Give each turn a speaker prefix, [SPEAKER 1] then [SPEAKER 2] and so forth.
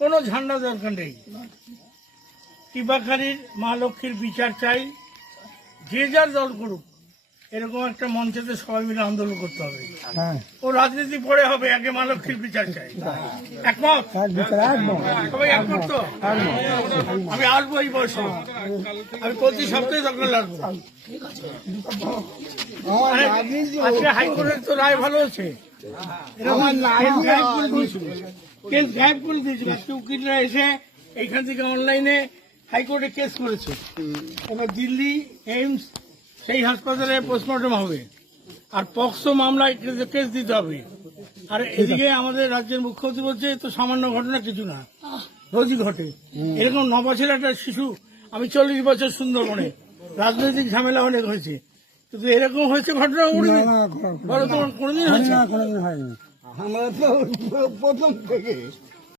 [SPEAKER 1] কোনো ঝান্ডা দরকার নেই। টিবাখালীর মা লক্ষ্মীর বিচার চাই। যে যার দল করুক এরকম একটা মঞ্চেতে সবাই মিলে আন্দোলন করতে হবে।
[SPEAKER 2] হ্যাঁ।
[SPEAKER 1] ও রাজনীতি পরে হবে আগে মা লক্ষ্মীর বিচার চাই। একমত? সবাই একমত তো? আমি আসব এই বয়সে। আমি প্রতি সপ্তাহে দরকার লাগবো আজকে হাইকোর্টের তো রায় ভালো আছে কেস গায়েব করে দিয়েছিল। আজকে উকিলরা এসে এইখান থেকে অনলাইনে হাইকোর্টে কেস করেছে। এবার দিল্লি এইমস সেই হাসপাতালে পোস্টমর্টম হবে। আর পক্সো মামলায় কেস দিতে হবে, আর এদিকে আমাদের রাজ্যের মুখ্যমন্ত্রী বলছে তো সামান্য ঘটনা কিছু না। রোজই ঘটে। এরকম ন বছরের একটা শিশু, আমি চল্লিশ বছর সুন্দরবনে রাজনৈতিক ঝামেলা অনেক হয়েছে। কিন্তু এরকম হয়েছে ঘটনা কোনোদিন বলো তোমার কোনোদিন হয়েছে?
[SPEAKER 2] কোনোদিন হয়নি।
[SPEAKER 3] আমরা তো প্রথম থেকে